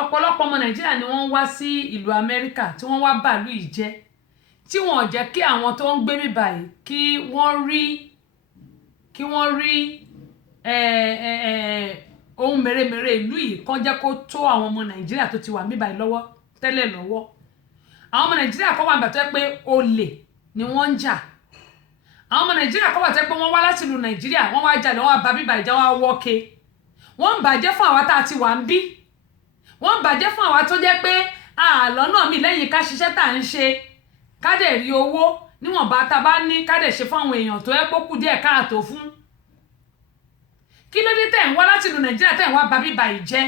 ọ̀pọ̀lọpọ̀ ọmọ Nàìjíríà ni wọ́n wá sí ìlú Amẹ́ríkà tí wọ́n wá bàálù yìí jẹ́ tí wọ́n jẹ́ kí àwọn tó ń gbé bí báyìí kí wọ́n rí ohun mèremère ìlú yìí kàn jẹ́ kó tó àwọn ọmọ Nàìjíríà tó ti wà bí báyìí lọ́wọ́ tẹ́lẹ̀ lọ́wọ́. Àwọn ọmọ Nàìjíríà kọ́ wà bàtẹ́ pé olè ni wọ́n ń jà. Àwọn ọmọ Nàìjíríà kọ́ bàtẹ́ pé wọ́n wá láti ìlú Nàìjíríà wọ́n wá jalè wọ́n wá bà bí báyìí jẹ́ wọ́n wá wọ́ke. Wọ́n ń bàjẹ́ fún àwa tá a ti wà ń bí. Wọ́n ń bàjẹ́ fún àwa tó jẹ́ pé àlọ́ náà mi lẹ́yìn ká ṣiṣẹ́ tá à ń ṣe ká dẹ̀ rí owó níwọ̀nba tá a bá ní ká dẹ̀ ṣe fún àwọn èèyàn tó yẹ kó kù díẹ̀ káàtó fún. Kí ló dé tẹ̀ ń wá láti ìlú Nàìjíríà tẹ̀ ń wá bà bí báyìí jẹ́?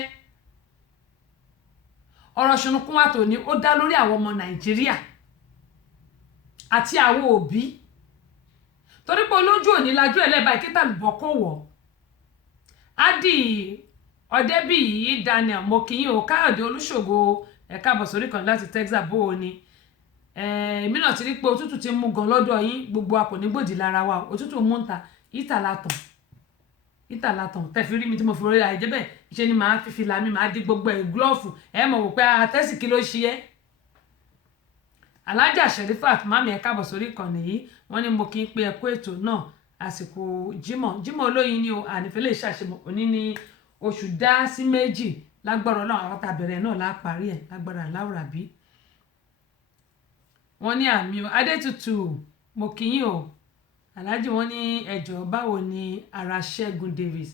Ọ̀rọ̀ ṣùnùkún wa tòní ó dá lórí àwọn ọmọ Nàìjíríà àti àwọn òbí torí pé olójú òní lajú ẹlẹ́bàá ìkítà lùbọ́ kò wọ̀. Ádì Ọdẹ́bíyì Daniel mokinyin o Káyọ̀dé Olúṣògo ẹ̀ka àbọ̀sórí kan láti Texas bó o ni. Èmi náà ti rí pé òtútù ti mú gan lọ́dọ̀ yín gbogbo a kò ní gbòdì lára wa òtútù mú ń ta ìtàlátàn tẹ̀fí rí mi tí mo fi rọrí àìjẹ́ bẹ́ẹ̀ ṣe ni màá fi fìlà mi màá di gbogbo ẹ̀ gílọ́ọ̀fù mọ̀ wò pé àtẹ́sì kí ló ṣe ẹ́. Alájà Sherifat mami ẹ̀ka àbọ̀sórí kan nìyí wọ́n ní mo kí n pé ẹ̀kú ètò náà àsìkò Jímọ̀ olóyin ni o ànífẹ́lẹ́ ìṣàṣemọ̀ òní ní oṣù dá sí méjì lágbára Ọlọ́run àwọn tàbẹ̀rẹ̀ náà láparí ẹ̀ lágbára láwùrà bí. Wọ́n ní àmì o Adétutù mo kí yín o Aláàjì wọ́n ní ẹjọ́ báwo ni ara Ṣẹ́gun Davis.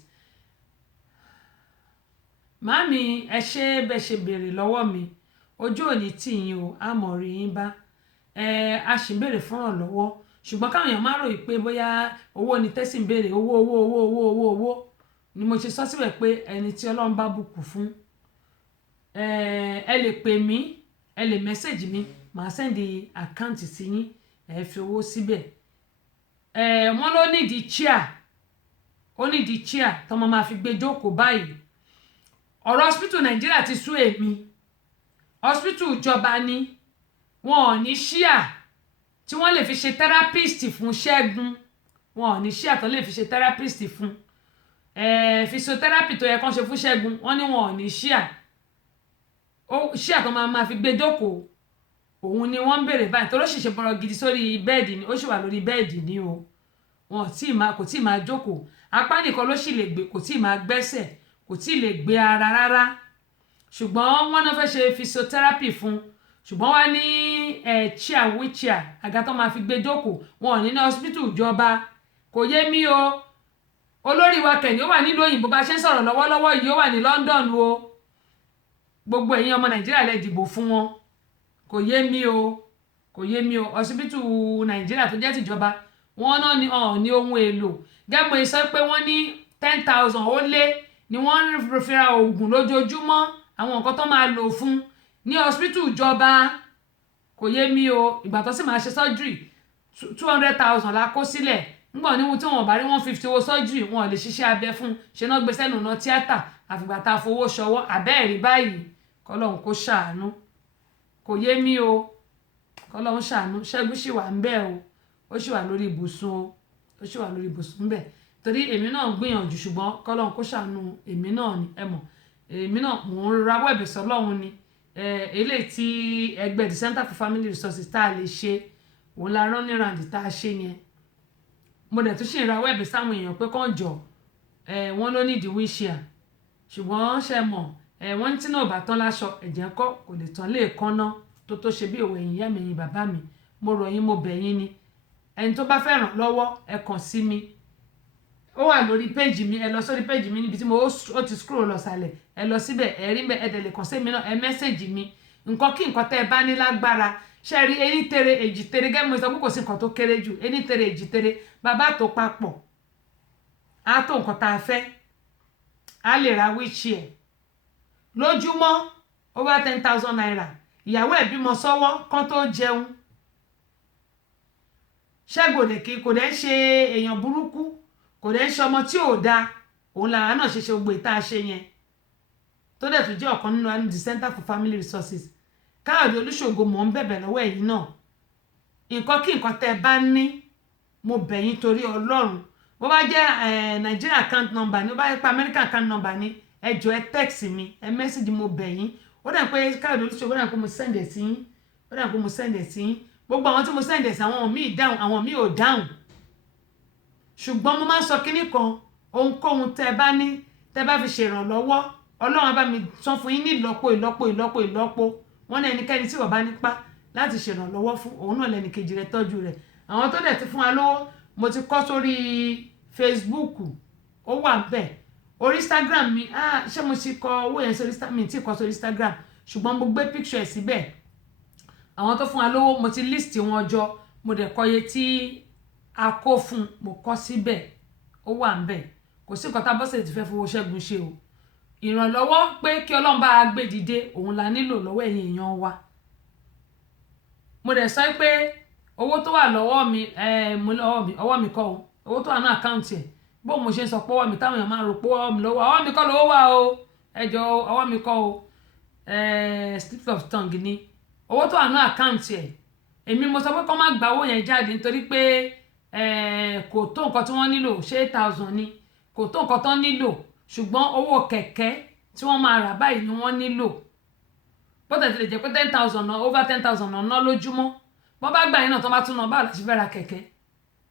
Màámi ẹ ṣe bẹ́ẹ̀ ṣe béèrè lọ́wọ́ mi ojú òní tì yín o àmọ̀ rí yín bá a sì ń béèrè fúnràn lọ́wọ́ ṣùgbọ́n káwọn èèyàn má ròyìn pé bóyá owó ni tẹ́sí ń béèrè owó ni mo ṣe sọ síbẹ̀ pé ẹni tí Ọlọ́run bá bùkún fún ẹ lè pè mí ẹ lè mẹ́sẹ̀jì mi màá sẹ́ndì àkáǹtì sí yín ẹ fi owó síbẹ̀. Wọ́n ló nídìí chair tọmọ máa fi gbé jókòó báyìí. Ọ̀rọ̀ hospital Nàìjíríà ti sú èmi hospital ìjọba ni wọn ò ní ṣíà tí wọ́n lè fi ṣe therapist fún Ṣẹ́gun wọn ò ní ṣíà tó lè fi ṣe therapist fún physiotherapy tó yẹ kán ṣe fún Ṣẹ́gun wọ́n ní wọn ò ní ṣíà tó máa fi gbé jókòó òun ni wọ́n ń béèrè báyìí tó ló sì ṣe bọ̀rọ̀ gidi sórí bẹ́ẹ̀dì ni ó sì wà lórí bẹ́ẹ̀dì ni o wọn kò tí ì máa jókòó apá nìkan ló sì lè gbé kò tí ì máa gbẹ́sẹ̀ kò tí ì lè gbé ara rárá ṣùgbọ́n wọ́n náà fẹ́ ṣe physiotherapy fún ṣùgbọ́n wá ní wheelchair àga tó máa fi gbé jókòó wọn ò ní hospital ìjọba kò yé mi o olórí wa kẹ̀yìn ó wà nílùú òyìnbó bá ṣe ń sọ̀rọ̀ lọ́wọ́lọ́wọ́ yìí ó wà ní London o gbogbo ẹ̀yin ọmọ Nàìjíríà lè dìbò fún wọn kò yé mi o hospital Nàìjíríà tó jẹ́ tìjọba wọn náà ní ohun èlò gẹ́gbọ́n sọ pé wọ́n ní 10,000 ó lé ni wọ́n ń fi ra oògùn lójoojúmọ́ àwọn nǹkan tó máa lò fún ní hospital ìjọba kò yé mi o ìgbà tó sì máa ṣe surgery 200,000 la kó sílẹ̀ nígbà níwọ̀n tí wọ́n bá rí 150 owó surgery wọn ò lè ṣiṣẹ́ abẹ fún ṣe náà gbé sẹ́nu náà tíátà àfìgbà tá a fowó ṣọwọ́ àbẹ́ẹ̀rí báyìí kọ́lọ́hún kó ṣàánú kò yé mi o kọ́lọ́hún ṣàánú Ṣẹ́gun sì wà ń bẹ̀ o ó sì wà lórí ibùsùn ń bẹ̀ torí èmi náà gbìyànjú ṣùgbọ́n kọ́lọ́hún kó ṣàánú èmi náà ni ẹ mọ̀ èmi náà mò ń rawọ́ ẹ̀bẹ̀ sọ́lọ́hún ni eléyìí tí ẹgbẹ́ the Center for Family Resources tá a lè ṣe òun la rán ní randi tá a ṣe yẹn mo dẹ̀ tún ṣì ń rawọ́ ẹ̀bẹ̀ sáwọn èèyàn pé kàn jọ wọ́n ló nídìí wheelchair ṣùgbọ́n ṣe mọ̀ wọ́n ní tí náà bá tán láṣọ ẹ̀jẹ̀ kọ́ kò lè tán lè kánná tó ṣe bí òwe ẹ̀yìn ìyá mi ẹ̀yìn bàbá mi mo rọ̀ yín mo bẹ̀ yín ni ẹni tó bá fẹ́ ràn lọ́wọ́ ẹ kàn sí mi ó wà lórí péjì mi ẹ lọ sórí péjì mi níbi tí mo ó ti scroll lọ sàlẹ̀ ẹ lọ síbẹ̀ ẹ rí bẹ́ẹ̀ ẹ dẹ̀ lè kàn sí mi náà ẹ mẹ́sẹ̀jì mi nǹkan kí nǹkan tẹ́ ẹ bá ní lágbára ṣe rí ení tere èjì tere gẹ́gẹ́ mo sọ pé kò sí nǹkan tó kéré jù ení tere èjì tere bàbá tó papọ̀ á tó nǹkan tá a fẹ́ á lè ra wheelchair lójúmọ́ over 10,000 naira ìyàwó ẹ̀ bímọ sọ́wọ́ kán tó jẹun Ṣẹ́gun kò dẹ̀ ń ṣe èèyàn burúkú kò dẹ̀ ń ṣe ọmọ tí ò dáa òun làwọn náà ṣe gbogbo ìta ṣe yẹn tó dẹ̀ tún jẹ́ ọ̀kan nínú the Center for Family Resources Káyọ̀dé Olúṣògo mò ń bẹ̀bẹ̀ lọ́wọ́ ẹ̀yin náà nǹkan kí nǹkan tẹ́ ẹ bá ní mo bẹ̀ yín torí Ọlọ́run bó bá jẹ́ Nigeria account number ni bó bá jẹ́ pé American account number ni ẹ jọ̀ọ́ ẹ text mi, ẹ message mo bẹ̀ yín. Ó dà pé Káyọ̀dé Olúṣọlá, ó dà pé mo send ẹ̀ sí yín, ó dà pé mo send ẹ̀ sí yín. Gbogbo àwọn tí mo send ẹ̀ sí, àwọn míì dáhùn, àwọn míì ò dáhùn. Ṣùgbọ́n mo máa ń sọ kinní kan, ohunkóhun tẹ́ bá ní, tẹ́ bá fi ṣèrànlọ́wọ́, Ọlọ́run á bá mi san fún yín ní ìlọ́po ìlọ́po ìlọ́po ìlọ́po. Wọ́n ní ẹnikẹ́ni tí ó bá nípa láti ṣèrànlọ́wọ́ fún, òun náà lẹ́ni kejì rẹ̀ tọ́jú rẹ̀. Àwọn tó dẹ̀ ti fún wa lówó, mo ti kọ sórí Facebook, ó wà ńbẹ̀. Orí Instagram mi, ṣé mo ti kọ owó yẹn sórí Instagram? Mi tí kọ sórí Instagram, ṣùgbọ́n mo gbé picture ẹ̀ síbẹ̀. Àwọn tó fún wa lówó, mo ti list wọn jọ, mo dẹ̀ kọ iye tí a kó fún, mo kọ síbẹ̀, ó wà ńbẹ̀. Kò sí nǹkan tá Bọ́sẹ̀ ti fẹ́ fowó Ṣẹ́gun ṣe o. Ìrànlọ́wọ́ pé kí Ọlọ́run bá gbé dìde, òun la nílò lọ́wọ́ ẹ̀yin èèyàn wa. Mo dẹ̀ sọ pé owó tó wà lọ́wọ́ mi, ọwọ́ mi kọ́ o, owó tó wà ní àkáǹtì ẹ̀, bó mo ṣe ń sọ pé ọwọ́ mi, táwọn èèyàn máa rò pé ọwọ́ mi lọ́wọ́, ọwọ́ mi kọ́ lówó wà o, ẹ jọ̀ọ́ ọwọ́ mi kọ́ o, slip of tongue ni. Owó tó wà ní àkáǹtì ẹ̀, èmi mo sọ pé kó má gba owó yẹn jáde nítorí pé kò tó nǹkan tí wọ́n nílò, ṣé 8,000 ni, kò tó nǹkan tó nílò, ṣùgbọ́n owó kẹ̀kẹ́ tí wọ́n máa rà báyìí ni wọ́n nílò. Bó tẹ̀ lè jẹ́ pé 10,000 náà, over 10,000 náà lójúmọ́, bọ́n bá gbà yín náà tó bá tún náà báwo láti fẹ́ ra kẹ̀kẹ́.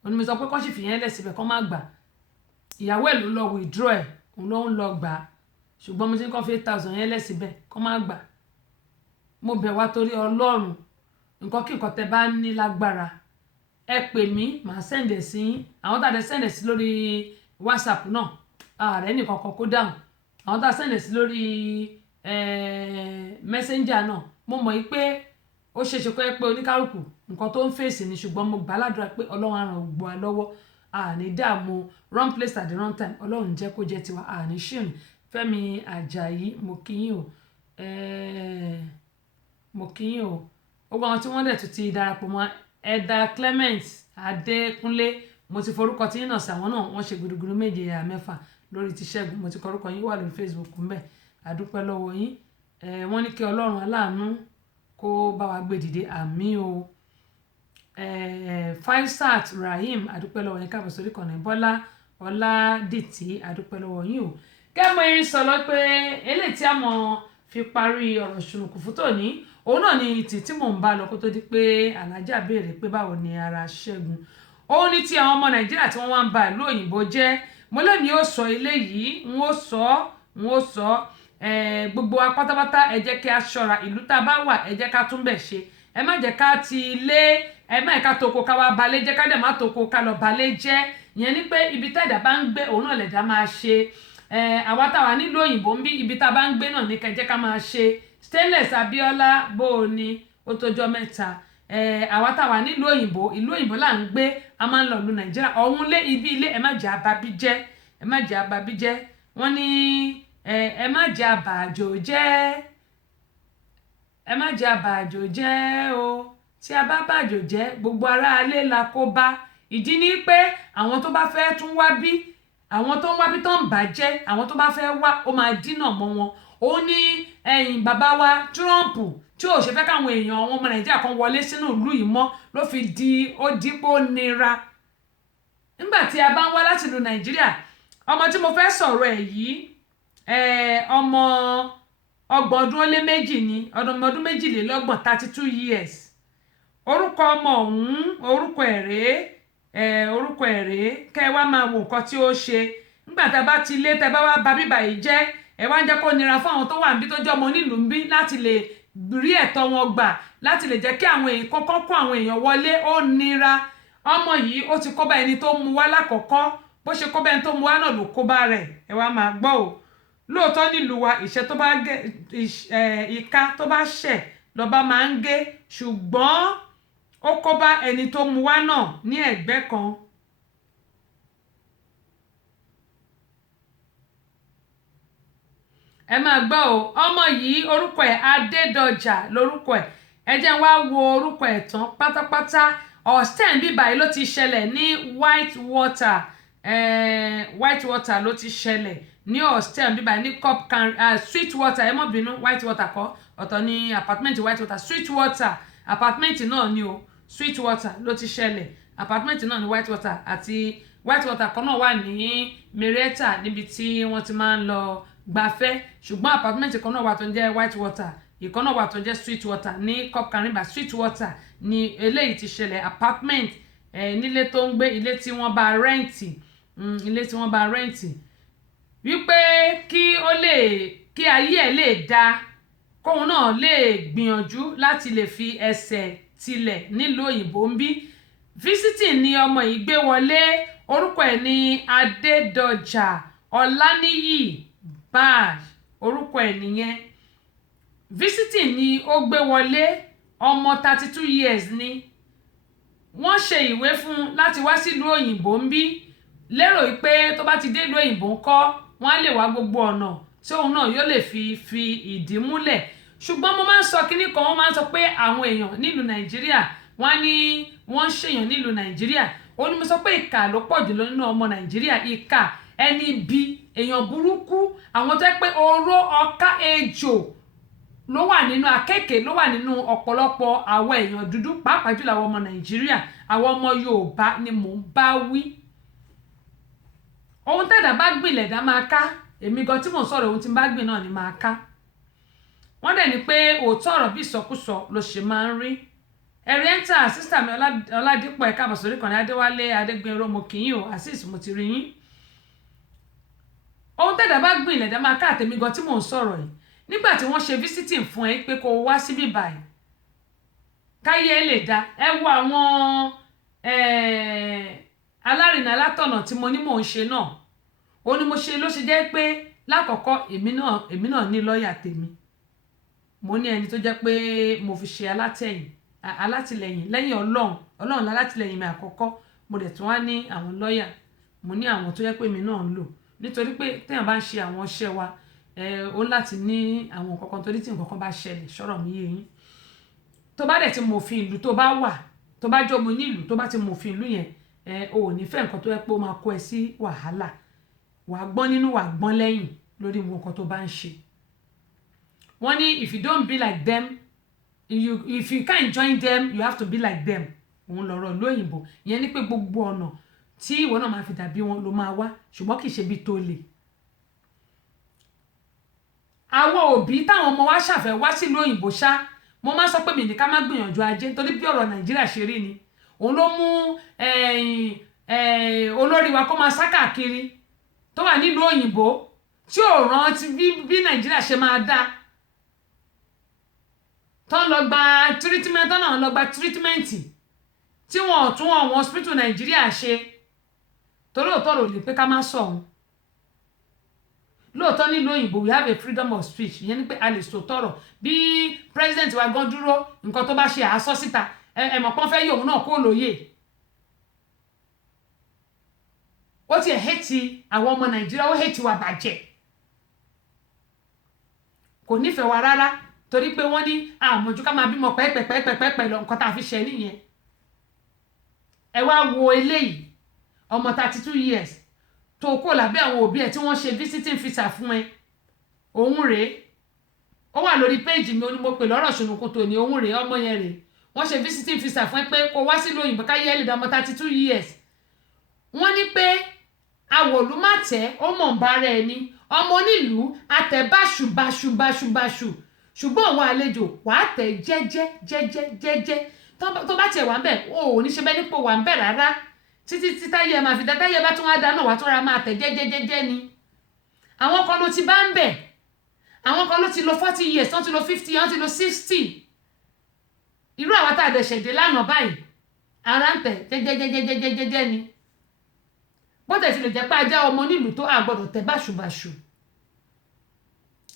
Òní mi sọ pé kó sì fi yẹn lẹ̀ síbẹ̀, kó má gbà. Ìyàwó ẹ̀ ló lọ withdraw ẹ̀, òun ló ń lọ gbà. Ṣùgbọ́n mo ti ní kó fi 8,000 yẹn lẹ̀ síbẹ̀, kó má gbà. Mo bẹ̀ wá torí Ọlọ́run, nǹkan kí nǹkan tẹ́ bá ní lágbára, ẹ pè mí, màá send ẹ̀ sí yín. Àwọn tá a dẹ̀ send ẹ̀ sí lórí WhatsApp náà, ààrẹ nìkan kan kó dáhùn. Àwọn tá a send ẹ̀ sí lórí Messenger náà, mo mọ̀ yí pé ó ṣe ṣe pé oníkálùkù nǹkan tó ń fèsì ni, ṣùgbọ́n mo gbà ládùúrà pé Ọlọ́run á ràn gbogbo wa lọ́wọ́. Àní dààmú, wrong place at the wrong time, Ọlọ́run jẹ́ kó jẹ́ tiwa, àní ṣìrìn. Fẹ́mi Àjàyí, mo kí yín o, mo kí yín o. Gbogbo àwọn tí wọ́n dẹ̀ tún ti darapọ̀ mọ́, Ẹ̀dà Clement Adékúnlé, mo ti forúkọ tí yín náà sí, àwọn náà wọ́n ṣe gudugudu méje yàrá mẹ́fà lórí ti Ṣẹ́gun. Mo ti kọ orúkọ yín wà lórí Facebook ńbẹ̀. Àdúpẹ́ lọ́wọ́ yín. Wọ́n ní kí Ọlọ́run aláàánú kó bá wa gbé dìde, àmín o. Faisat Rahim, àdúpẹ́ lọ́wọ́ yín, káàbọ̀ sórí ìkànnì. Bọ́lá Ọládìtì, àdúpẹ́ lọ́wọ́ yín o. Kẹ́mọ̀ yín sọ lọ pé eléyìí tí a mọ̀ fi parí ọ̀rọ̀ ṣùnùkùn fún tòní, òun náà ni ìtì tí mò ń bá lọ kó tó di pé Alájà béèrè pé báwo ni ara Ṣẹ́gun. Òun ní ti àwọn ọmọ Nàìjíríà tí wọ́n wá ń ba ìlú òyìnbó jẹ́. Mo lẹ́mi ó sọ eléyìí, n ó sọ gbogbo wa pátápátá, ẹ jẹ́ kí a ṣọ́ra ìlú tá a bá wà, ẹ jẹ́ ká tún bẹ̀ ṣe. Ẹ má jẹ́ ká ti ilé, ẹ má jẹ́ ká toko ká wá balẹ̀ jẹ́, ká dẹ̀ má toko ká lọ balẹ̀ jẹ́. Ìyẹn ni pé ibi tẹ́ẹ̀dá bá ń gbé, òun náà lẹ̀dá máa ṣe. Àwa táwa nílùú òyìnbó ń bí, ibi tá a bá ń gbé náà ní kẹ́ jẹ́ ká máa ṣe. Stainless Abíọ́lá, bó o ní, ó tójọ́ mẹ́ta. Àwa táwa nílùú òyìnbó, ìlú òyìnbó là ń gbé, a máa ń lọ ìlú Nàìjíríà. Ọ̀hún lé ibi ilé, ẹ má jẹ́ ababí jẹ́, ẹ má jẹ́ ababí jẹ́. Wọ́n ní ẹ má jẹ́ abàjò jẹ́, ẹ má jẹ́ abàjò jẹ́ o. Tí a bá bàjò jẹ́, gbogbo ará alé la kó bá. Ìdí ni pé àwọn tó bá fẹ́ tún wá bí, àwọn tó ń wá bí tó ń bàjẹ́, àwọn tó bá fẹ́ wá, ó máa dínà mọ́ wọn. Ó ní bàbá wa Trump tí ò ṣe fẹ́ káwọn èèyàn àwọn ọmọ Nàìjíríà kan wọlé sínú ìlú yìí mọ́, ló fi di ó dípò nira. Nígbà tí a bá ń wá láti ìlú Nàìjíríà, ọmọ tí mo fẹ́ sọ̀rọ̀ ẹ̀ yìí, ọmọ 32 ni, ọmọ ọdún 22, 32 years. Orúkọ ọmọ ọ̀hún, orúkọ ẹ̀rẹ́, kẹ́ ẹ wá máa wo nǹkan tí ó ṣe. Nígbà tá a bá ti lé, tá a bá wá ba bíbà yìí jẹ́, ẹ wá ń jẹ́ kó nira fún àwọn tó wà níbí tó jẹ́ ọmọ onílùú ń bí láti lè rí ẹ̀tọ́ wọn gbà, láti lè jẹ́ kí àwọn èèyàn kọ́kọ́ kó àwọn èèyàn wọlé, ó nira. Ọmọ yìí ó ti kó bá ẹni tó mú wá lákọ̀ọ́kọ́, bó ṣe kó bá ẹni tó mú wá náà ló kó bá rẹ̀. Ẹ wá máa gbọ́ o. Lóòótọ́ nílùú wa, ìṣẹ́ tó bá gé, ìka tó bá ṣẹ̀ lọ́ba máa ń gé, ṣùgbọ́n ó kó bá ẹni tó mú wá náà ní ẹ̀gbẹ́ kan. Ẹ máa gbọ́ o. Ọmọ yìí orúkọ ẹ̀ Adédọjà lórúkọ ẹ̀. Ẹ jẹ́ wá wo orúkọ ẹ̀ tán pátápátá. Austin bíbá yìí ló ti ṣẹlẹ̀ ní Whitewater ló ti ṣẹlẹ̀ ní Austin bíbá ní Sweetwater, ẹ má bínú, Whitewater kọ́, ọ̀tọ̀ ní apartment Whitewater, Sweetwater apartment náà ni o. Sweetwater ló ti ṣẹlẹ̀, apartment náà ní Whitewater, àti Whitewater kan náà wà ní Marietta níbi tí wọ́n ti máa ń lọ gbafẹ́ ṣùgbọ́n apartment kan náà wà tó ń jẹ́ white water ìkan náà wà tó ń jẹ́ sweet water ní Cup Karimba sweet water ni eléyìí ti ṣẹlẹ̀ apartment nílé tó ń gbé ilé tí wọ́n bá rẹ́ǹtì ilé tí wọ́n bá rẹ́ǹtì wípé kí ayé ẹ̀ lè dáa kóun náà lè gbìyànjú láti lè fi ẹsẹ̀ tilẹ̀ nílùú òyìnbó ń bí visiting ni ọmọ yìí gbé wọlé orúkọ ẹ̀ ní Adédọjà Ọláníyì Baj orúkọ ẹ̀ nìyẹn visiting ni ó gbé wọlé ọmọ 32 years ni wọ́n ṣe ìwé fún láti wá sílùú òyìnbó ń bí lérò pé tó bá ti dé ìlú òyìnbó ńkọ́ wọ́n á lè wá gbogbo ọ̀nà tí òun náà yóò lè fi ìdí múlẹ̀ ṣùgbọ́n mo máa ń sọ kinní kan wọ́n máa ń sọ pé àwọn èèyàn nílùú Nàìjíríà wọ́n ní wọ́n ń ṣèyàn nílùú Nàìjíríà ó ní mo sọ pé ìkà ló pọ̀ jùlọ nínú ọmọ Nàìjíríà ìkà ẹni bí èèyàn burúkú àwọn tó yẹ pé oró ọká ejò ló wà nínú àkekèé ló wà nínú ọ̀pọ̀lọpọ̀ àwọn èèyàn dúdú pàápàá jùlọ àwọn ọmọ Nàìjíríà àwọn ọmọ Yorùbá ni mò ń bá wí ohun tẹ́dà bá gbìn lẹ̀dá máa ká èmi gan tí mò ń sọ̀rọ̀ ohun tí n bá gbìn náà ni máa ká wọ́n dẹ̀ ní pé òótọ́ ọ̀rọ̀ bí ìsọkúsọ ló ṣe máa ń rí ẹ̀rẹ́ńtà sísítà mi Ọládípọ̀ ẹ̀ka àbọ̀sórí kan ní Adéwálé Adégbénró mo kì í yín o Azeez mo ti rí yín ohun tẹ́dà bá gbìn lẹ̀dá máa ká àtẹ̀mí gan tí mò ń sọ̀rọ̀ yìí nígbà tí wọ́n ṣe visiting fún ẹ pé kó o wá síbí báyìí káyé lè dá ẹ wo àwọn alárìnà látọ̀nà tí mo ní mò ń ṣe náà ó ní mo ṣe ló ṣe jẹ́ pé lákọ̀ọ́kọ́ èmi náà ní lọ́ọ̀yà tèmi mo ní ẹni tó jẹ́ pé mo fi ṣe alátìlẹyìn lẹ́yìn ọlọ́run alátìlẹyìn mi àkọ́kọ́ mo dẹ̀ tún wá ní àwọn lọ́ọ̀yà mo ní àwọn tó jẹ́ pé èmi náà ń lò nítorí pé téèyàn bá ń ṣe àwọn iṣẹ́ wa ó láti ní àwọn nǹkan kan torí tí nǹkan kan bá ṣẹlẹ̀ ṣọ́rọ̀ mi yé yín tó bá dẹ̀ ti mòfin ìlú tó bá wà tó bá jọ mo ní ìlú tó bá ti mòfin ìlú yẹn o ò ní fẹ́ nǹkan tó yẹ pé ó máa kó ẹ sí wàhálà wàá gbọ́n nínú wàá gbọ́n lẹ́yìn lórí nǹkan tó bá ń ṣe wọ́n ní if you don't be like them if you can't join them you have to be like them òun lọ̀rọ̀ lóyìnbó ìyẹn ní pé gbogbo ọ̀nà tí ìwọ náà máa fi dàbí wọn ló máa wá ṣùgbọ́n kì í ṣe bí tó lè àwọn òbí táwọn ọmọ wa ṣàfẹ́ wá sílùú òyìnbó ṣá mo máa sọ pé mi ní ká má gbìyànjú ajé nítorí bí ọ̀rọ̀ Nàìjíríà ṣe rí ni òun ló mú olórí wa kó máa sá káàkiri tó wà nílùú òyìnbó tí ò rántí bí Nàìjíríà ṣe máa dá tó ń lọ gba treatment tó náà lọ gba treatment tí wọn ò tún àwọn hospital Nàìjíríà ṣe torí òótọ́ rò lè pé ká má sọ òun lóòótọ́ nílùú òyìnbó we have a freedom of speech ìyẹn ni pé a lè sọ tọ̀rọ̀ bí president wa gan dúró nǹkan tó bá ṣe àásọ síta ẹ̀mọ̀ pọ́n fẹ́ yí òun náà kó lóye ó ti hẹ́ẹ̀tì àwọn ọmọ Nàìjíríà ó hẹ́ẹ̀tì wa bàjẹ́ kò nífẹ̀ẹ́ wa rárá torí pé wọ́n ní àmọ̀jú ká máa bímọ pẹ́ẹ́pẹ́ẹ́pẹ́ẹ́pẹ́ lọ nǹkan tá a fi ṣe nìyẹn ẹ wá wo eléyìí ọmọ 32 years tó kó lábẹ́ àwọn òbí ẹ̀ tí wọ́n ṣe visiting visa fún ẹ òun rèé ó wà lórí péèjì mi mo pè lọ́rọ̀ ṣùnùkùn tó ní òun rèé ọmọ yẹn rèé wọ́n ṣe visiting visa fún ẹ pé kó wá sílùú òyìnbó ká yẹ́ lè ọmọ 32 years wọ́n ní pé àwòlú má tẹ́ ó mọ̀ ń bára ẹni ọmọ onílùú àtẹ̀ báṣubàṣubàṣubàṣu ṣùgbọ́n àwọn àlejò wàá tẹ̀ jẹ́jẹ́ tó bá tiẹ̀ wà ń bẹ̀ ó ò ní ṣe bẹ́ẹ̀ nípò wà ń bẹ̀ rárá títí táyé ẹ máa fi dátáyé bá tún wá dáná wà tún ra máa tẹ̀ jẹ́jẹ́jẹ́jẹ́ ni àwọn kan ló ti bá ń bẹ̀ àwọn kan ló ti lo 40 years wọ́n ti lo 50 wọ́n ti lo 60 irú àwọn tá a dẹ̀ ṣẹ̀dé lánàá báyìí ara ń tẹ̀ jẹ́jẹ́jẹ́jẹ́jẹ́jẹ́ ni bó tẹ̀ ti lè jẹ́ pé ajá ọmọ nílùú tó àgbọ̀dọ̀ tẹ̀ báṣubàṣu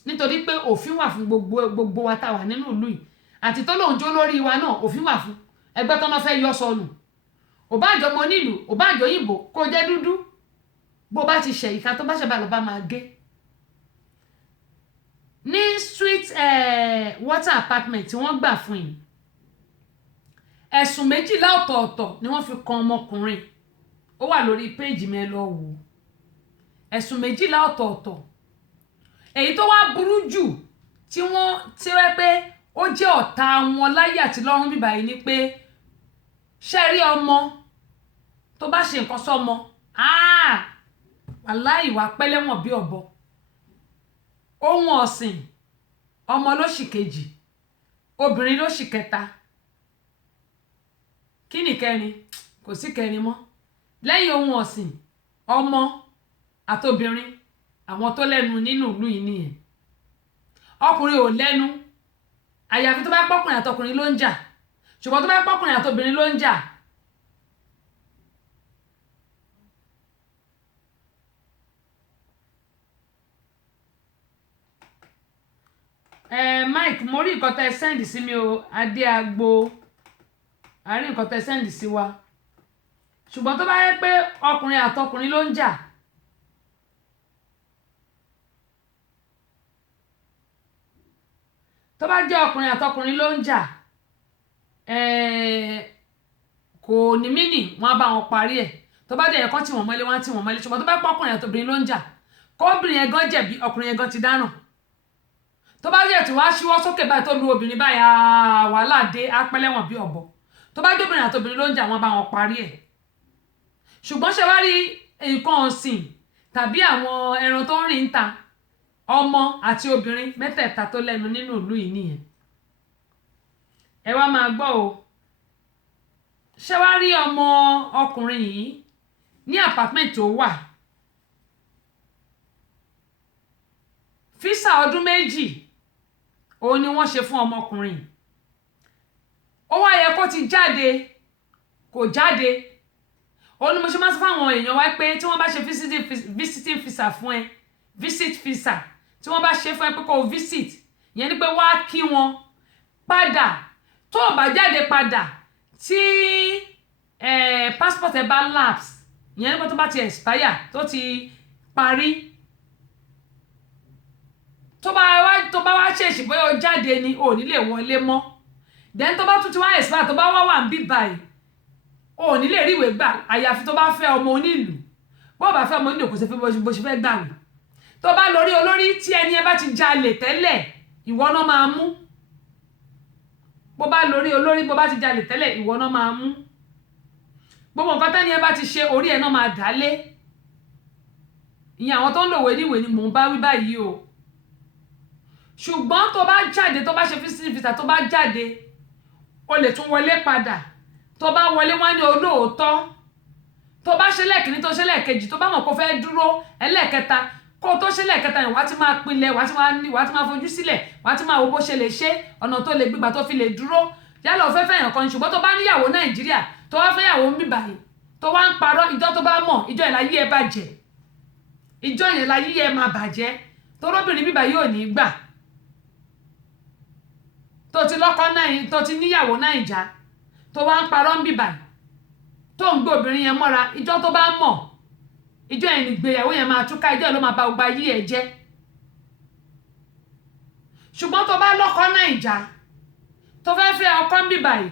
nítorí pé òfin wà fún gbogbo wa tá wà nínú ìlú yìí àti tó lóun jó lórí wa náà òfin wà fún ẹgbẹ́ tó náà fẹ́ yọ sọnù òbáàjọ ọmọ nílùú òbáàjọ òyìnbó kó jẹ́ dúdú bó bá ti ṣe ìka tó bá ṣe bá lọ bá máa gé ní sweet water apartment tí wọ́n gbà fún yìí ẹ̀sùn 12 ọ̀tọ̀ọ̀tọ̀ ni wọ́n fi kan ọmọkùnrin ó wà lórí péèjì mi ẹ lọ wò ẹ̀sùn 12 ọ̀tọ̀ọ̀tọ̀ èyí tó wá burú jù tí wọ́n pé ó jẹ́ ọ̀tá wọn láyé àti lọ́run bíbá yìí ni pé ṣe rí ọmọ tó bá ṣe nǹkan sọ́mọ wàláhì wà pẹ́lẹ́wọ̀n bí ọ̀bọ ohun ọ̀sìn ọmọ lóṣì kejì obìnrin lóṣì kẹta kí ni kẹrin kò sí kẹrin mọ́ lẹ́yìn ohun ọ̀sìn ọmọ àtobìnrin àwọn tó lẹ́nu nínú ìlú yìí nìyẹn ọkùnrin ò lẹ́nu àyàfi tó bá pọ́kùnrin àtọkùnrin ló ń jà ṣùgbọ́n tó bá pọ́kùnrin àtobìnrin ló ń jà Mike mo rí nǹkan tẹ́ send sí mi o adé agbo àárín nǹkan tẹ́ send sí wa ṣùgbọ́n tó bá yẹ pé ọkùnrin àtọkùnrin ló ń jà tó bá jẹ́ ọkùnrin àtọkùnrin ló ń jà kò ní mínì wọ́n á bá wọn parí ẹ̀ tó bá dẹ̀ ẹ̀kọ́ tí wọ́n mọ́lé wọ́n á tí wọ́n mọ́lé ṣùgbọ́n tó bá pọ́ ọkùnrin àtobìnrin ló ń jà kóbìnrin yẹn gan jẹ̀bi ọkùnrin yẹn gan ti dáràn tó bá jẹ́ tí wàá ṣíwọ́ sókè báyìí tó lu obìnrin báyìí wàhálà dé apẹ́lẹ́wọ̀n bí ọ̀bọ tó bá jẹ́ obìnrin àtobìnrin ló ń jà wọ́n bá wọn parí ẹ̀ ṣùgbọ́n ṣe wá rí nǹkan ọ̀sìn tàbí àwọn ẹran tó ń rìn ń ta ọmọ àti obìnrin mẹ́tẹ̀ẹ̀ta tó lẹ́nu nínú ìlú yìí nìyẹn ẹ wá máa gbọ́ o ṣé wá rí ọmọ ọkùnrin yìí ní apartment tó wà físà ọdún méjì òun ni wọ́n ṣe fún ọmọkùnrin ó wá yẹ kó ti jáde kò jáde òun ni mo ṣe máa sọ fáwọn èèyàn wá pé tí wọ́n bá ṣe visiting visa fún ẹ visit visa tí wọ́n bá ṣe fún ẹ pé kó visit yẹn ni pé wá kí wọn padà tó o bá jáde padà tí passport ẹ bá lapse yẹn ni pé tó bá ti expire tó ti parí tó bá wá ṣèṣì bóyá o jáde ni o ní lè wọlé mọ́ then tó bá tún ti wá expire tó bá wà ń bí báyìí o ní lè ríwèé gbà àyàfi tó bá fẹ́ ọmọ onílù bó bá fẹ́ ọmọ onílù kò sí fẹ́ bó ṣe fẹ́ gbàwé tó bá lórí olórí tí ẹni ẹ bá ti jalè tẹ́lẹ̀ ìwọ náà máa mú bó bá lórí olórí bó bá ti jalè tẹ́lẹ̀ ìwọ náà máa mú gbogbo nǹkan tẹ́ni ẹ bá ti ṣe orí ẹ náà máa dálé ìyẹn àwọn tó ń lòwe níwèé ni mò ń bá wí báyìí o ṣùgbọ́n tó bá jáde tó bá ṣe visiting visa tó bá jáde o lè tún wọlé padà tó bá wọlé wá ní olóòótọ́ tó bá ṣe lẹ́ẹ̀kìní tó ṣe lẹ́ẹ̀kejì tó bá mọ̀ kó fẹ́ dúró ẹlẹ́ẹ̀kẹta kó tó ṣe lẹ́ẹ̀kẹta yẹn wá ti máa pinlẹ̀ wá ti máa fojú sílẹ̀ wá ti máa wo bó ṣe lè ṣe ọ̀nà tó lè gbígbà tó fi lè dúró yálà ó fẹ́ fẹ́yàn kan ṣùgbọ́n tó bá níyàwó Nàìjíríà tó wá fẹ́yàwó ń bíbà yìí tó wá ń parọ́ ìjọ tó bá mọ̀ ìjọ yẹn láyé ẹ bàjẹ́ ìjọ yẹn láyé ẹ máa bàjẹ́ torobìnrin bíbà yìí ò ní gbà tó ti lọ́kọ náà tó ti níyàwó Nàìjà tó wá ń parọ́ ń bíbà tó ń gbé obìnrin yẹn mọ́ra ìjọ tó bá mọ̀ ìjọ yẹn nìgbéyàwó yẹn máa túká ìjọ ló máa ba ọgbà yí ẹ jẹ́ ṣùgbọ́n tó bá lọ́kọ Nàìjà tó fẹ́ fẹ́ ọkọ ń bíbà yìí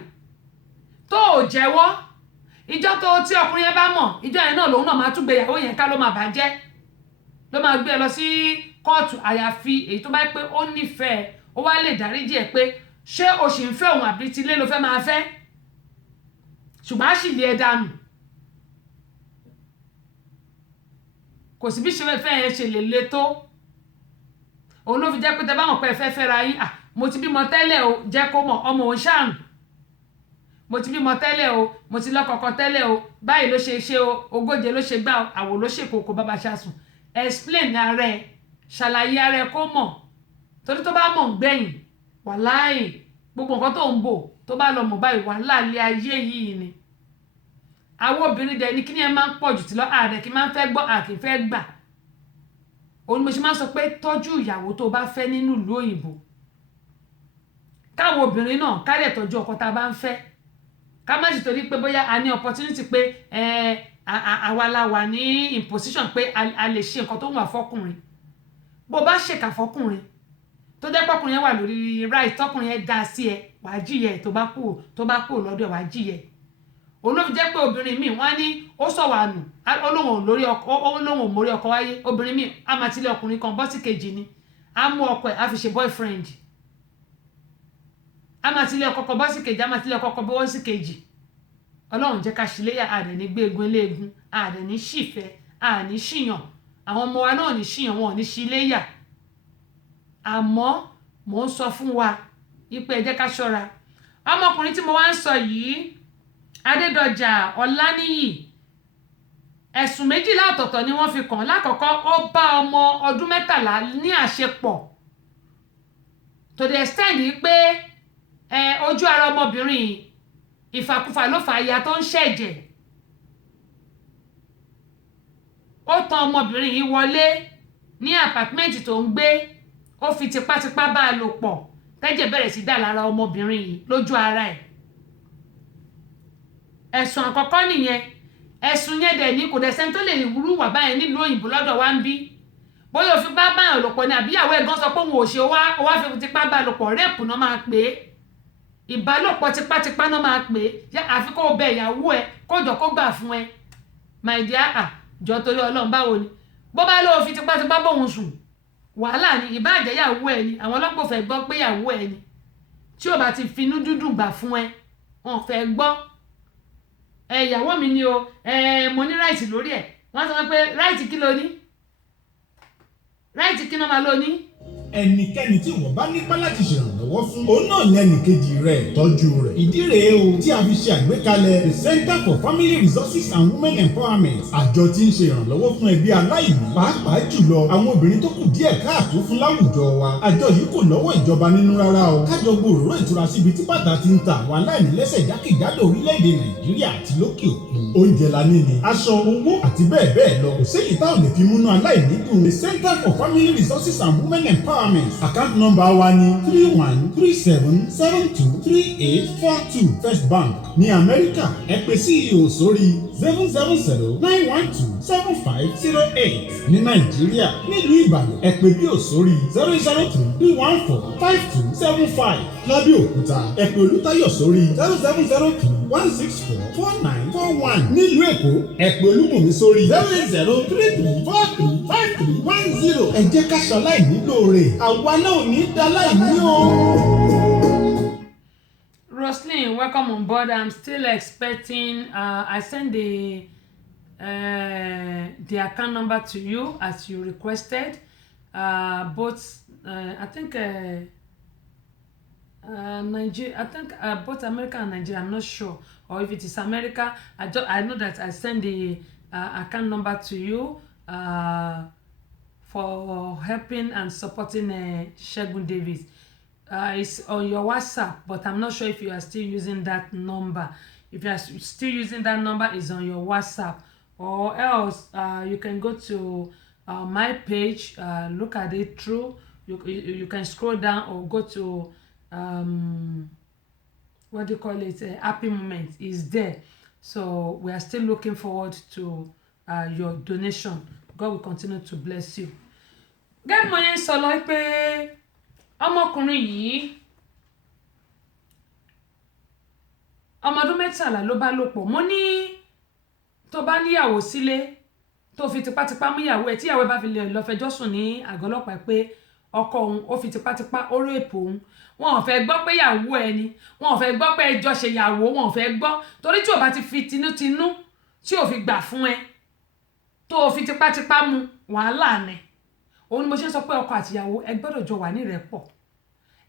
tó ò jẹ́wọ́ ìjọ tó tí ọkùnrin yẹn bá mọ̀ ìjọ yẹn náà lòun náà máa tún gbéyàwó yẹn ká ló máa bàjẹ́ ló máa gbé ẹ lọ sí kóòtù àyàfi èyí tó bá pé ó nífẹ̀ẹ́ ó wá lè dáríjì ẹ pé ṣé o sì ń fẹ́ òun àbí tilé ló fẹ́ máa fẹ́ ṣùgbọ́n á sì lé ẹ dànù kò sí bí ṣe fẹ́ yẹn ṣe lè le tó òun ló fi jẹ́ pé tẹ bá mọ̀ pé ẹ fẹ́ fẹ́ra yín mo ti bímọ tẹ́lẹ̀ o jẹ́ kó mọ̀ ọmọ òun ṣàrùn mo ti bímọ tẹ́lẹ̀ o mo ti lọ́kọ̀ọ̀kọ̀ tẹ́lẹ̀ o báyìí ló ṣe ṣe o ogóje ló ṣe gbà o àwò ló ṣe kòkó bàbá ṣàsùn explain ara ẹ ṣàlàyé ara ẹ kó mọ̀ torí tó bá mọ̀ gbẹ̀yìn wàláì gbogbo nǹkan tó ń bò tó bá lọ mọ̀ báyìí wàhálà ilé ayé yìí ni àwọn obìnrin dẹ̀ ní kí ni ẹ máa ń pọ̀ jù tí lọ ààrẹ kí máa ń fẹ́ gbọ́ àkì fẹ́ gbà òun ni mo ṣe máa ń sọ pé tọ́jú ìyàwó tó bá fẹ́ nínú ìlú òyìnbó káwọn obìnrin náà ká lè tọ́jú ọkọ tá a bá ń fẹ́ ká má sì torí pé bóyá a ní opportunity pé àwa la wà ní in position pé a lè ṣe nǹkan tó wà fọkùnrin bó bá ṣèkà fọkùnrin tó jẹ́ pọ́kùnrin yẹn wà lórí right tọkùnrin yẹn dá sí ẹ wàá jìyẹ tó bá kú lọ́dọ̀ wàá jìyẹ òun ló fi jẹ́ pé obìnrin míì wọ́n á ní ó sọ̀wọ́ àánú olóhùn mórí ọkọ wáyé obìnrin míì á máa tilẹ̀ ọkùnrin kan bọ́ sí kejì ni á mú ọkọ ẹ̀ á fi ṣe boyfriend á máa tilẹ̀ ọkọ kan bọ́ sí kejì á máa tilẹ̀ ọkọ kan bọ́ sí kejì ọlọ́run jẹ́ ká ṣíléyà àdẹ̀ ní gbé egun eléegun àdẹ̀ ní ṣìfẹ́ àní ṣìyàn àwọn ọmọ wa náà ní ṣìyàn wọn ò ní ṣíléyà àmọ́ mò ń sọ fún wa ipe ẹ jẹ́ ká ṣọ́ra. Ọmọkùnrin tí mo wá ń sọ yìí Adédọjà Ọláníyì ẹ̀sùn méjìlá ọ̀tọ̀ọ̀tọ̀ ni wọ́n fi kàn. Lákọ̀ọ́kọ́ ó bá ọmọ ọdún 13 ní àṣepọ̀ to the extent pé ojú ara ọmọbìnrin ìfàkúfà ló fà ya tó ń ṣẹ̀jẹ̀. Ó tàn ọmọbìnrin yìí wọlé ní àpàtmẹ́ǹtì tó ń gbé, ó fi tipátipá bá a lò pọ̀ tẹ́jẹ̀ bẹ̀rẹ̀ sí dà lára ọmọbìnrin yìí lójú ara ẹ̀. Ẹ̀sùn àkọ́kọ́ nìyẹn. Ẹ̀sùn yẹn dẹ̀ ní kò dẹ̀ sẹ́ni tó lè wúrú wà báyẹn nílùú òyìnbó lọ́dọ̀ wa ń bí. Bóyá ó fi bá báyàn lò pọ̀ ni àbíyàwó ẹ̀gán sọ pé òun ò ṣe ó wá fi tipá bá a lò pọ̀, rẹ́ẹ̀pù náà máa pè é, ìbálòpọ̀ tipátipá náà máa pè é. Àfi kó o bẹ ìyàwó ẹ kó jọ kó gbà fún ẹ. My dear, jọ torí Ọlọ́run báwo ni bó bá lóò fi tipátipá bóun sùn wàhálà ni, ìbáàjẹ́ ìyàwó ẹ ni, àwọn ọlọ́pàá fẹ́ gbọ́ pé ìyàwó ẹ ni. Tí o bá ti finú dúdùn gbà fún ẹ wọn fẹ́ gbọ́. Ìyàwó mi ni o, mo ní ráìtì lórí ẹ̀. Wọ́n sọ pé ráìtì kí ló ní, ráìtì kí náà máa ló ní. Ẹnikẹ́ni tí wọ́n bá nípa láti ṣèrànlọ́wọ́ fún òun náà lẹ́nìkejì rẹ̀ tọ́jú rẹ̀. Ìdí rèé o tí a fi ṣe àgbékalẹ̀ the Center for Family Resources and Women Empowerment. Àjọ tí ń ṣe ìrànlọ́wọ́ fún ẹbí aláìní pàápàá jùlọ àwọn obìnrin tó kù díẹ̀ káàtó fún láwùjọ wa. Àjọ yìí kò lọ́wọ́ ìjọba nínú rárá o. Kájọ gbòòrò ìtura síbi tí bàtà ti ń ta àwọn aláìní lẹ́sẹ̀ jákèjádò orílẹ̀-èdè Nàìjíríà àti lókè òkun. Oúnjẹ la ní ni, aṣọ, owó àti bẹ́ẹ̀ bẹ́ẹ̀ lọ. Kò séyìí táwọn lè fi múnú aláìní dùn. The Center for Family Resources and Women Empowerment. Account number wa ni 3137723842 First Bank ní Amẹ́ríkà. Ẹ pè CEO sórí 07091275508. Ní Nàìjíríà nílùú Ìbàdàn ẹ pè BIO sórí 003145275. Lábẹ́òkúta ẹ pè Olútáyọ̀ sórí 07031644941. Nílùú Èkó ẹ pè Olúbùnmi sórí 08033435310. Ẹ jẹ́ ká ṣaláì nílò rẹ̀. Àwa náà ní dáláìní o. Roslyn, welcome on board. I'm still expecting. I send the account number to you as you requested. Both I think Nigeria. I think both America and Nigeria. I'm not sure, or if it is America. I know that I send the account number to you for helping and supporting Segun Davis. It's on your WhatsApp, but I'm not sure if you are still using that number. If you are still using that number, it's on your WhatsApp, or else you can go to my page, look at it through. You can scroll down or go to what do you call it? Happy Moment is there. So we are still looking forward to your donation. God will continue to bless you. Gẹ́gẹ́ mo yẹn sọ lọ pé ọmọkùnrin yìí ọmọ ọdún 13 ló bá lò pọ̀. Mo ní tó bá níyàwó sílé tó fi tipátipá mú ìyàwó ẹ̀ tí ìyàwó ẹ̀ bá fi lè lọ fẹjọ́ sùn ní àgọ́ ọlọ́pàá pé ọkọ òun ó fi tipátipá ó rèpò òun, wọn ò fẹ́ gbọ́ pé ìyàwó ẹ̀ ni, wọn ò fẹ́ gbọ́ pé ẹjọ́ ṣe ìyàwó, wọn ò fẹ́ gbọ́ torí tí ò bá ti fi tinútinú tí ò fi gbà fún ẹ tó fi tipátipá mú wàhálà ni. Òun ni mo ṣe sọ pé ọkọ àti ìyàwó ẹ gbọ́dọ̀ jọ wà ní ìrẹ́pọ̀,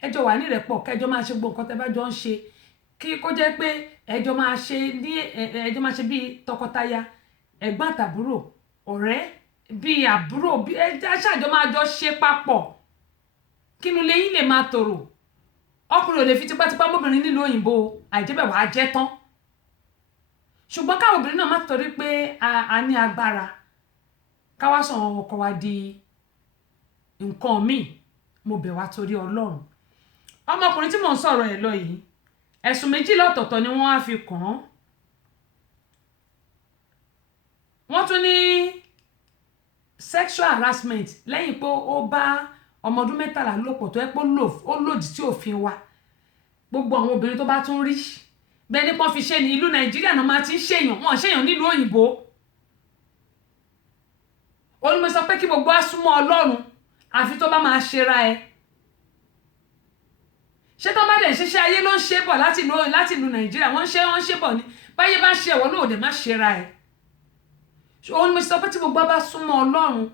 ẹ jọ wà ní ìrẹ́pọ̀ kẹjọ máa ṣe gbogbo nǹkan tẹ́ bá jọ ń ṣe, kí kó jẹ́ pé ẹjọ máa ṣe bí tọkọtaya, ẹ̀gbọ́n àtàbúrò, ọ̀rẹ́, bí àbúrò, bí ṣàjọ máa jọ ṣe papọ̀ kínú lẹ́yìn lè máa tòrò. Ọkùnrin ò lè fi tipátipá mọ́bìnrin nílùú òyìnbó, àìjẹ́bẹ̀ wàá jẹ́ tán. Ṣùgbọ́n káwọn obìnrin náà má torí pé a ní agbára káwá sọ ọkọ wa di nǹkan míì. Mo bẹ̀ wá torí Ọlọ́run. Ọmọkùnrin tí mò ń sọ̀rọ̀ ẹ̀ lọ yìí ẹ̀sùn 2 ọ̀tọ̀ọ̀tọ̀ ni wọ́n á fi kàn án. Wọ́n tún ní sexual harassment lẹ́yìn pé ó bá ọmọ ọdún 13 lò pọ̀ tó ẹ́ pé ó lòdì sí òfin wa. Gbogbo àwọn obìnrin tó bá tún rí bẹ́ẹ̀ ni pọ́n fi ṣe ní ìlú Nàìjíríà náà máa ti ń ṣèyàn, wọ́n ṣèyàn nílùú òyìnbó. Ó ní mo sọ pé kí gbogbo á súnmọ́ Ọlọ́run àfi tó bá máa ṣera ẹ. Ṣé tó bá dẹ̀ ṣiṣẹ́ ayé ló ń ṣe bọ̀ láti ìlú Nàìjíríà, wọ́n ṣe bọ̀ ní báyé bá ṣe ẹ̀wọ̀n náà dẹ̀ má ṣera ẹ. Ó ní mo sọ pé tí gbogbo bá súnmọ́ Ọlọ́run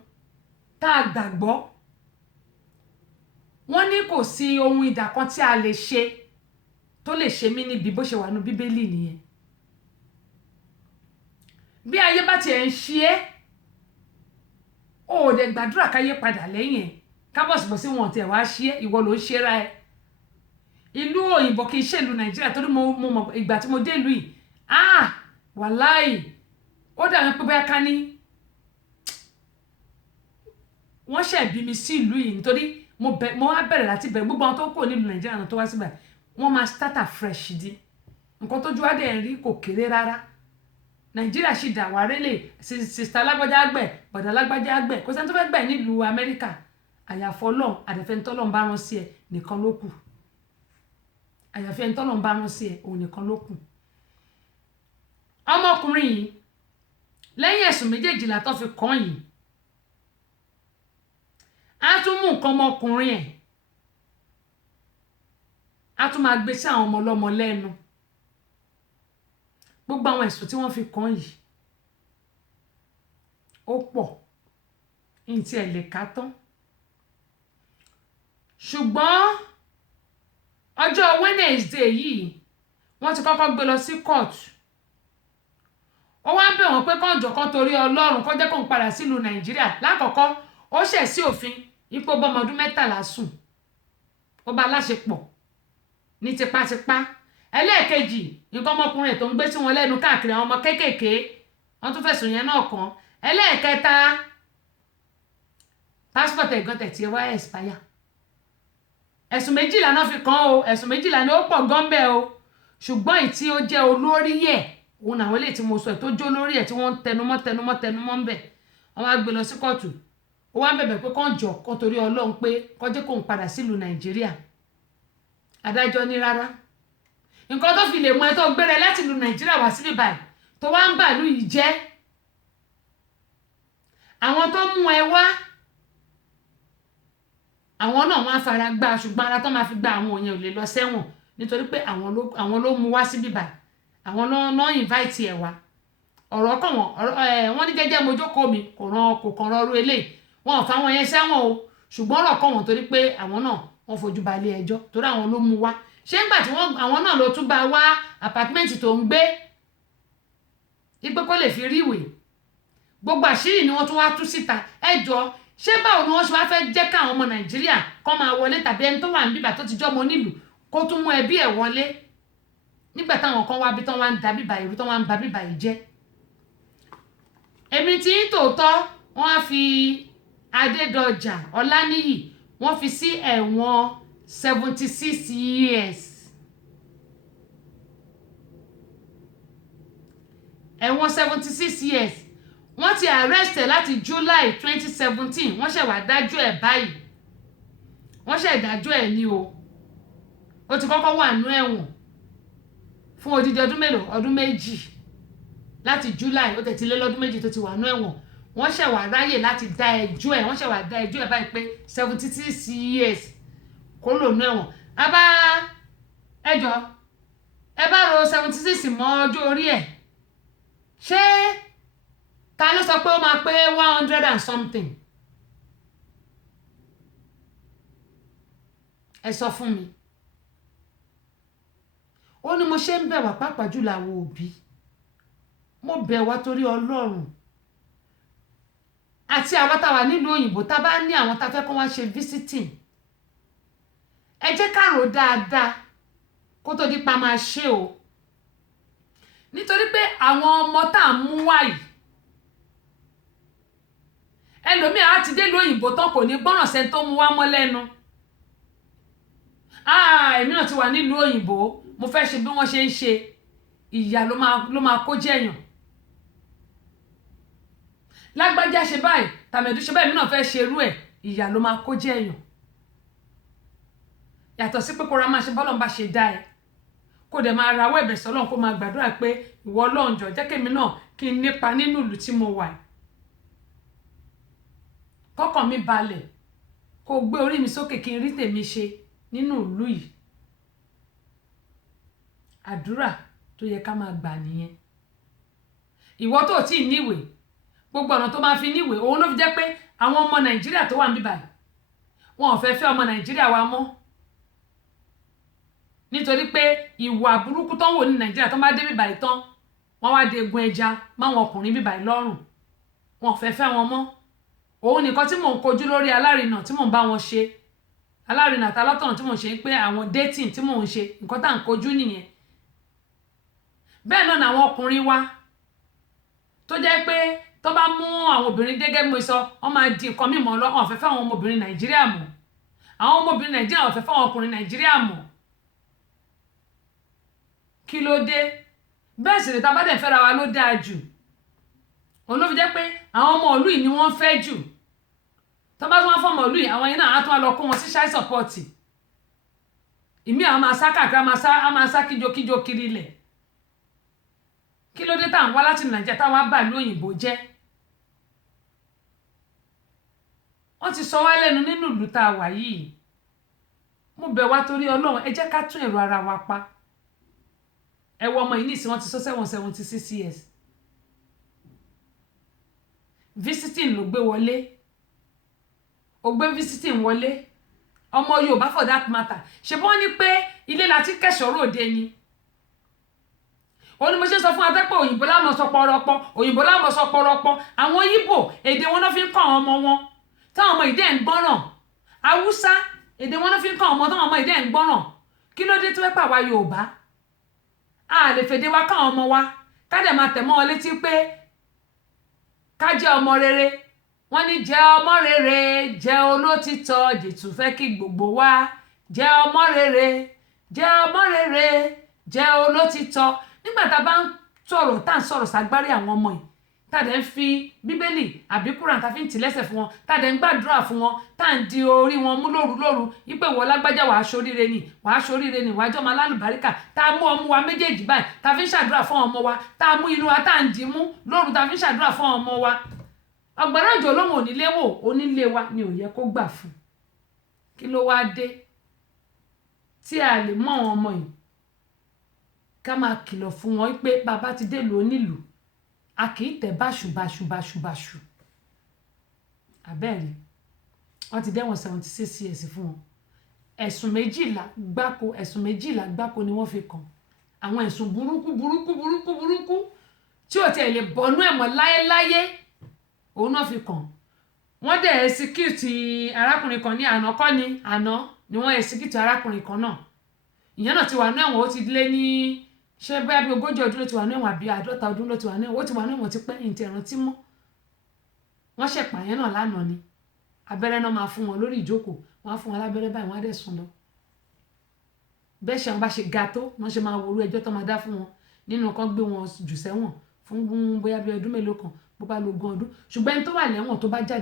tá a gbàgbọ́ wọ́n ní kò sí ohun ìdà kan tí a lè ṣe tó lè ṣe mí níbi bó ṣe wà nínú bíbélì nìyẹn. bí ayé bá tiẹ̀ ń ṣe é ó dẹ̀ gbàdúrà káyé padà lẹ́yìn ẹ̀ kábọ̀sibọ̀sí wọn tiẹ̀ wá ṣe é ìwọ ló ń ṣe ra ẹ. ìlú òyìnbó kì í ṣe ìlú nàìjíríà torí mo mọ̀ ìgbà tí mo dé ìlú yìí wàláì ó dàbí pé bóyá ká ní wọ́n ṣẹ̀ bí mi sí ìlú yìí nítorí mo wá bẹ̀rẹ̀ láti bẹ̀rẹ̀ gbogbo àwọn tó kò nílùú nàìjíríà náà tó wá síbẹ̀ wọ́n máa start afresh di nǹkan tójú wá dẹ̀ rí kò kéré rárá. nàìjíríà sì dà wá rélè sista alágbájá àgbẹ̀ bọ̀dà alágbájá àgbẹ̀ kò sẹ́ni tó fẹ́ gbẹ̀ nílùú amẹ́ríkà àyàfọ́ ọlọ́run àdẹ̀fẹ́ntọ́lọ́run bá rán sí ẹ nìkan ló kù àyàfẹ́ntọ́lọ́run bá rán sí ẹ òun nìkan ló kù. ọmọkùnrin yìí lẹ́yìn ẹ̀sùn méjèèjìlá tó fi kàn yìí á tún mú nǹkan ọmọkùnrin ẹ̀ á tún máa gbé sí àwọn ọmọ ọlọ́mọ lẹ́nu gbogbo àwọn ẹ̀sùn tí wọ́n fi kàn yìí ó pọ̀ ní tí ẹ̀ lè ká tán. ṣùgbọ́n ọjọ́ Wednesday yìí wọ́n ti kọ́kọ́ gbé lọ sí court ó wá bẹ̀ wọ́n pé kọ́ńjọ́ kan torí ọlọ́run kó jẹ́ kó ń padà sílùú nàìjíríà. lákọ̀ọ́kọ́ ó ṣẹ̀ sí òfin ipò bọ́mọ ọdún 13 sùn ó bá láṣepọ̀ ní tipátipá. ẹlẹ́ẹ̀kejì nǹkan ọmọkùnrin tó ń gbé sí wọn lẹ́nu káàkiri àwọn ọmọ kéékèèké wọ́n tún fẹ̀sùn yẹn náà kàn. ẹlẹ́ẹ̀kẹta passport ẹ̀gán tẹ̀tì wá expire. ẹ̀sùn méjìlá náà fi kàn o ẹ̀sùn méjìlá ni ó pọ̀ gan bẹ́ẹ̀ o ṣùgbọ́n èyí tí ó jẹ́ olórí ẹ̀ òun àwọn eléyìí tí mo sọ ẹ̀ tó jó lórí ẹ̀ tí wọ́n tẹnumọ́ ń bẹ̀ wọ́n wá gbé lọ sí kóòtù ó wá ń bẹ̀bẹ̀ pé kán jọ kó torí ọlọ́run pé kó jẹ́ kóun padà sílùú nàìjíríà. adájọ́ ní rárá nǹkan tó fi lè mú ẹ tó gbére láti ìlú nàìjíríà wá síbí báyìí tó wá ń bàlú yìí jẹ́ àwọn tó mú ẹ wá àwọn náà wọ́n á fara gbá ṣùgbọ́n ara tó máa fi gba àwọn òyìn ò lè lọ sẹ́wọ̀n nítorí pé àwọn ló mú wá síbí báyìí àwọn náà invite ẹ wá ọ̀rọ̀ kàn wọ́n ní jẹ́jẹ́ mojókòó mi kò kàn rọrùn eléyìí wọn ò fáwọn yẹn sẹ́wọ̀n o ṣùgbọ́n ọ̀rọ̀ kàn wọ́n torí pé àwọn náà wọ́n fojú balẹ̀ ẹjọ́ torí àwọn ló mú wá ṣé ńgbà tí àwọn náà ló tún bá wá apàtímẹ́ǹtì tó ń gbé ipé kó lè fi rí ìwé gbogbo àṣírí ni wọ́n tún wá tú síta ẹjọ́ ṣé báwo ni wọ́n ṣe wá fẹ́ jẹ́ káwọn ọmọ nàìjíríà kó máa wọlé tàbí ẹni tó wà níbà tó ti jọ́ ọmọ nílùú kó tún mú ẹbí ẹ̀ wọlé nígbà táwọn kan wá bí tán wá ń da bíbà ìrú tán wá ń ba bíbà yìí jẹ́. èmi tí ń tòótọ́ wọ́n á fi Adédọjà Ọláníyì wọ́n fi sí ẹ̀wọ̀n 76 years. ẹ̀wọ̀n 76 years wọ́n ti arrest ẹ̀ láti July 2017 wọ́n ṣẹ̀ wá dájú ẹ̀ báyìí wọ́n ṣẹ̀ dájú ẹ̀ ní o ó ti kọ́kọ́ wà nú ẹ̀wọ̀n fún odidi ọdún mélòó ọdún méjì láti July ó tẹ̀tí lé lọ́dún méjì tó ti wà nú ẹ̀wọ̀n wọ́n ṣẹ̀ wá ráyè láti dá ẹjọ́ ẹ̀ wọ́n ṣẹ̀ wá dá ẹjọ́ ẹ̀ báyìí pé 76 years kó lò nú ẹ̀wọ̀n abá ẹjọ́ ẹ bá ro 76 mọ́ ọjọ́ orí ẹ̀ ṣé ta ló sọ pé ó máa pé 100 and something ẹ sọ fún mi. ó ní mo ṣe ń bẹ̀ wá pàápàá jùlọ àwọn òbí mo bẹ̀ wá torí ọlọ́run àti àwọn táwa nílùú òyìnbó tá bá ní àwọn tá fẹ́ kó wá ṣe visiting ẹ jẹ́ ká rò dáadáa kó tó di pa máa ṣe o nítorí pé àwọn ọmọ tá à ń mú wáyìí ẹlòmíì á ti dé ìlú òyìnbó tán kò ní gbọ́ràn sẹ́ni tó mú wá mọ́ lẹ́nu èmi náà ti wà nílùú òyìnbó mo fẹ́ ṣe bí wọ́n ṣe ń ṣe ìyà ló máa kó jẹ̀yàn lágbájá ṣe báyìí tàmẹ̀dù ṣe báyìí mi náà fẹ́ ṣe irú ẹ̀ ìyà ló máa kó jẹ̀yàn yàtọ̀ sí pé kó ra máa ṣe bọ́lọ̀ ń bá ṣe dá ẹ kó dẹ̀ máa rawọ́ ẹ̀bẹ̀ sọ́lọ́run kó máa gbàdúrà pé ìwọ Ọlọ́run jọ̀ọ́ jẹ́ kémi náà kí n nípa nínú ìlú tí mo wà kọ́kàn mi balẹ̀ kó gbé orí mi sókè kí n rí tèmi ṣe nínú ìlú yìí àdúrà tó yẹ ká máa gbà nìyẹn ìwọ tó tí ì níwèé gbogbo ọ̀nà tó máa fi níwèé òun ló fi jẹ́ pé àwọn ọmọ Nàìjíríà tó wà ń bíbáyìí wọn ò fẹ́ fẹ́ ọmọ Nàìjíríà wa mọ́ nítorí pé ìwà burúkú tó ń wò ní Nàìjíríà tó bá dé bíbáyìí tán wọ́n wá de egun ẹja máwọn ọkùnrin bíbáyìí lọ́rùn wọn ò fẹ́ fẹ́ wọn mọ́ òun nìkan tí mò ń kojú lórí alárinà tí mò ń bá wọn ṣe alárinà àtàlọ́tọ̀nà tí mò ń ṣe pé àwọn dating tí mò ń ṣe nǹkan tá à ń kojú nìyẹn bẹ́ẹ̀ náà làwọn ọkùnrin wa tó jẹ́ pé tó bá mú àwọn obìnrin dégẹ́ mo sọ wọ́n máa di nǹkan mímọ́ lọ wọ́n fẹ́ fẹ́ àwọn ọmọbìnrin Nàìjíríà mọ́ àwọn ọmọbìnrin Nàìjíríà wọ́n fẹ́ fẹ́ àwọn ọkùnrin Nàìjíríà mọ́ kí ló dé bẹ́ẹ̀ sì ni tá bá dẹ̀ fẹ́ra wa ló dáa jù òun ló fi jẹ́ pé àwọn ọmọ ìlú yìí ni wọ́n fẹ́ jù tó bá tún wá fọmọ ìlú yìí àwọn yìí náà á tún wá lọ kó wọn sí child support ìmí àwọn máa sá káàkiri á máa sá kíjokíjo kiri ilẹ̀ kí ló dé tá à ń wá láti Nàìjíríà táwọn á bà ìlú òyìnbó jẹ́ wọ́n ti sọ wá lẹ́nu nínú ìlú tá a wà yìí mo bẹ̀ wá torí Ọlọ́run ẹ jẹ́ ká tún èrò ara wa pa ẹ wo ọmọ yìí ní ìsìn wọn ti sọ 76 years visiting ló gbé wọlé ó gbé visiting wọlé ọmọ Yorùbá for that matter ṣe bọ́n ní pé ilé láti kẹsọ̀rọ̀ òde ni ó ní mo ṣe sọ fún atẹ́pọ̀ òyìnbó lámọ̀ sọ pọ̀rọ̀pọ̀ òyìnbó lámọ̀ sọ pọ̀rọ̀pọ̀ àwọn Ìgbò èdè wọn náà fi ń kọ́ àwọn ọmọ wọn táwọn ọmọ ìdẹ́ ń gbọ́ràn Haúsá èdè wọn náà fi ń kọ́ ọmọ táwọn ọmọ ìdẹ́ ń gbọ́ràn kí ló dé tó wẹ́pà wá Yorùbá a lè fèdè wa káwọn ọmọ wa ká dẹ̀ máa tẹ̀ mọ́ wọn létí pé ká jẹ́ ọmọ rere wọ́n ní jẹ́ ọmọ rere jẹ́ olótìtọ́ Jésù fẹ́ kí gbogbo wa jẹ́ ọmọ rere jẹ́ ọmọ rere jẹ́ olótìtọ́ nígbà tá a bá ń sọ̀rọ̀ tá à ń sọ̀rọ̀ ságbárí àwọn ọmọ yìí tá a dẹ̀ ń fi bíbélì àbí kúràn tá a fi ń tì lẹ́sẹ̀ fún wọn tá a dẹ̀ ń gbàdúrà fún wọn tá à ń di orí wọn mú lóru wípé wọ́n lágbájá wàá ṣoríire ni wàá jọ́ máa lálùbáríkà tá a mú ọmú wa méjèèjì báyìí tá a fi ń ṣàdúrà fún ọmọ wa tá a mú inú wa tá à ń dì mú lóru tá a fi ń ṣàdúrà fún ọmọ wa ọ̀gbọ̀nà òjò olóhùn onílé wò onílé wa ni ò yẹ kó gbà fún kí ló wá dé tí a lè mọ àwọn ọmọ yìí ká máa kìlọ̀ fún wọn pé bàbá ti dé lu onílù a kì í tẹ̀ báṣubàṣu abẹ́rẹ́ wọ́n ti dẹ́wọ̀n 76 years fún wọn ẹ̀sùn méjìlá gbáko ni wọ́n fi kàn àwọn ẹ̀sùn burúkú tí ò tiẹ̀ lè bọ́nú ẹ̀mọ́ láyéláyé òun náà fi kàn wọ́n dẹ̀ ẹ̀sìkìtì arákùnrin kan ní àná ni wọ́n ẹ̀sìkìtì arákùnrin kan náà ìyẹn náà ti wà ní ẹ̀wọ̀n ó ti lé ní ṣé bẹ́ẹ̀ bí 40 ọdún ló ti wà ní ẹ̀wọ̀n àbí 50 ọdún ló ti wà ní ẹ̀wọ̀n ó ti wà ní ẹ̀wọ̀n ti pẹ́ ìǹtẹ̀ ìrántí mọ́ wọ́n ṣẹ̀pà yẹn náà lánàá ni abẹ́rẹ́ náà máa fún wọn lórí ìjókòó wọ́n á fún wọn lábẹ́rẹ́ báyìí wọ́n á dẹ̀ sùn lọ bẹ́ẹ̀ ṣe àwọn bá ṣe ga tó wọ́n ṣe máa worú ẹjọ́ tó máa dá fún wọn nínú kan gbé wọn jù sẹ́wọ̀n fún bóyá bí ọdún mélòó kan bó bá lo 20 ọdún ṣùgbọ́n ẹni tó wà lẹ́wọ̀n tó bá jáde